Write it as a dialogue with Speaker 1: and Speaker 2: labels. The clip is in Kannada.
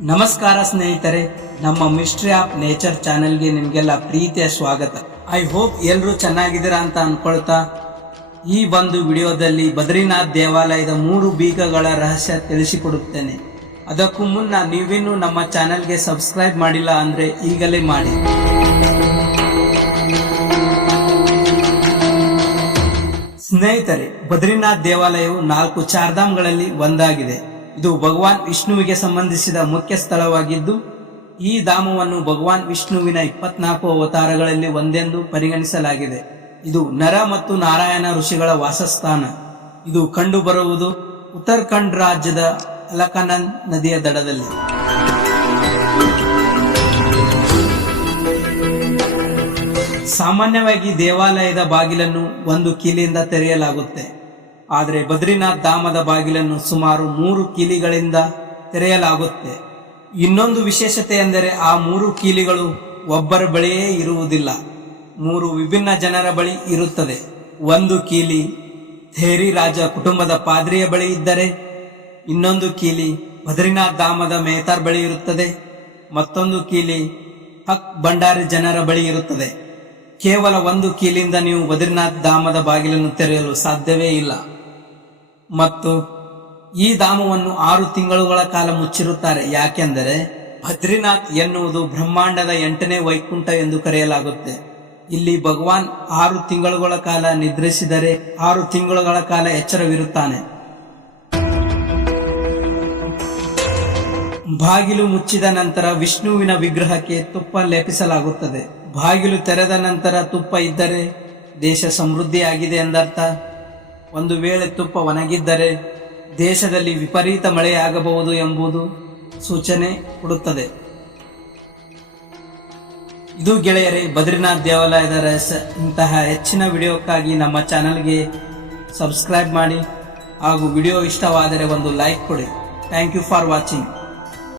Speaker 1: ನಮಸ್ಕಾರ ಸ್ನೇಹಿತರೆ, ನಮ್ಮ ಮಿಸ್ಟ್ರಿ ಆಫ್ ನೇಚರ್ ಚಾನೆಲ್ಗೆ ನಿಮಗೆಲ್ಲ ಪ್ರೀತಿಯ ಸ್ವಾಗತ. ಐ ಹೋಪ್ ಎಲ್ಲರೂ ಚೆನ್ನಾಗಿದ್ದೀರಾ ಅಂತ ಅನ್ಕೊಳ್ತಾ, ಈ ಒಂದು ವಿಡಿಯೋದಲ್ಲಿ ಬದ್ರಿನಾಥ್ ದೇವಾಲಯದ ಮೂರು ಬೀಗಗಳ ರಹಸ್ಯ ತಿಳಿಸಿಕೊಡುತ್ತೇನೆ. ಅದಕ್ಕೂ ಮುನ್ನ ನೀವಿನ್ನೂ ನಮ್ಮ ಚಾನೆಲ್ಗೆ ಸಬ್ಸ್ಕ್ರೈಬ್ ಮಾಡಿಲ್ಲ ಅಂದ್ರೆ ಈಗಲೇ ಮಾಡಿ. ಸ್ನೇಹಿತರೆ, ಬದ್ರಿನಾಥ್ ದೇವಾಲಯವು ನಾಲ್ಕು ಚಾರ್ಧಾಮ್ಗಳಲ್ಲಿ ಒಂದಾಗಿದೆ. ಇದು ಭಗವಾನ್ ವಿಷ್ಣುವಿಗೆ ಸಂಬಂಧಿಸಿದ ಮುಖ್ಯ ಸ್ಥಳವಾಗಿದ್ದು, ಈ ಧಾಮವನ್ನು ಭಗವಾನ್ ವಿಷ್ಣುವಿನ ಇಪ್ಪತ್ನಾಲ್ಕು ಅವತಾರಗಳಲ್ಲಿ ಒಂದೆಂದು ಪರಿಗಣಿಸಲಾಗಿದೆ. ಇದು ನರ ಮತ್ತು ನಾರಾಯಣ ಋಷಿಗಳ ವಾಸಸ್ಥಾನ. ಇದು ಕಂಡುಬರುವುದು ಉತ್ತರಾಖಂಡ್ ರಾಜ್ಯದ ಅಲಕನಂದ್ ನದಿಯ ದಡದಲ್ಲಿ. ಸಾಮಾನ್ಯವಾಗಿ ದೇವಾಲಯದ ಬಾಗಿಲನ್ನು ಒಂದು ಕೀಲಿಯಿಂದ ತೆರೆಯಲಾಗುತ್ತೆ. ಆದರೆ ಬದ್ರಿನಾಥ್ ಧಾಮದ ಬಾಗಿಲನ್ನು ಸುಮಾರು ಮೂರು ಕೀಲಿಗಳಿಂದ ತೆರೆಯಲಾಗುತ್ತೆ. ಇನ್ನೊಂದು ವಿಶೇಷತೆ ಎಂದರೆ ಆ ಮೂರು ಕೀಲಿಗಳು ಒಬ್ಬರ ಬಳಿಯೇ ಇರುವುದಿಲ್ಲ. ಮೂರು ವಿಭಿನ್ನ ಜನರ ಬಳಿ ಇರುತ್ತದೆ. ಒಂದು ಕೀಲಿ ಥೇರಿ ರಾಜ ಕುಟುಂಬದ ಪಾದ್ರಿಯ ಬಳಿ ಇದ್ದರೆ, ಇನ್ನೊಂದು ಕೀಲಿ ಬದ್ರಿನಾಥ್ ಧಾಮದ ಮೆಹತಾರ್ ಬಳಿ ಇರುತ್ತದೆ. ಮತ್ತೊಂದು ಕೀಲಿ ಹಕ್ ಭಂಡಾರಿ ಜನರ ಬಳಿ ಇರುತ್ತದೆ. ಕೇವಲ ಒಂದು ಕೀಲಿಯಿಂದ ನೀವು ಬದ್ರಿನಾಥ್ ಧಾಮದ ಬಾಗಿಲನ್ನು ತೆರೆಯಲು ಸಾಧ್ಯವೇ ಇಲ್ಲ. ಮತ್ತು ಈ ಧಾಮವನ್ನು ಆರು ತಿಂಗಳುಗಳ ಕಾಲ ಮುಚ್ಚಿರುತ್ತಾರೆ. ಯಾಕೆಂದರೆ ಬದ್ರಿನಾಥ್ ಎನ್ನುವುದು ಬ್ರಹ್ಮಾಂಡದ ಎಂಟನೇ ವೈಕುಂಠ ಎಂದು ಕರೆಯಲಾಗುತ್ತೆ. ಇಲ್ಲಿ ಭಗವಾನ್ ಆರು ತಿಂಗಳುಗಳ ಕಾಲ ನಿದ್ರಿಸಿದರೆ ಆರು ತಿಂಗಳುಗಳ ಕಾಲ ಎಚ್ಚರವಿರುತ್ತಾನೆ. ಬಾಗಿಲು ಮುಚ್ಚಿದ ನಂತರ ವಿಷ್ಣುವಿನ ವಿಗ್ರಹಕ್ಕೆ ತುಪ್ಪ ಲೇಪಿಸಲಾಗುತ್ತದೆ. ಬಾಗಿಲು ತೆರೆದ ನಂತರ ತುಪ್ಪ ಇದ್ದರೆ ದೇಶ ಸಮೃದ್ಧಿಯಾಗಿದೆ ಎಂದರ್ಥ. ಒಂದು ವೇಳೆ ತುಪ್ಪ ಒಣಗಿದ್ದರೆ ದೇಶದಲ್ಲಿ ವಿಪರೀತ ಮಳೆಯಾಗಬಹುದು ಎಂಬುದು ಸೂಚನೆ ಕೊಡುತ್ತದೆ. ಇದು ಗೆಳೆಯರೇ, ಬದ್ರಿನಾಥ್ ದೇವಾಲಯದ ರಹಸ್ಯ. ಇಂತಹ ಹೆಚ್ಚಿನ ವಿಡಿಯೋಕ್ಕಾಗಿ ನಮ್ಮ ಚಾನಲ್ಗೆ ಸಬ್ಸ್ಕ್ರೈಬ್ ಮಾಡಿ ಹಾಗೂ ವಿಡಿಯೋ ಇಷ್ಟವಾದರೆ ಒಂದು ಲೈಕ್ ಕೊಡಿ. Thank you for watching.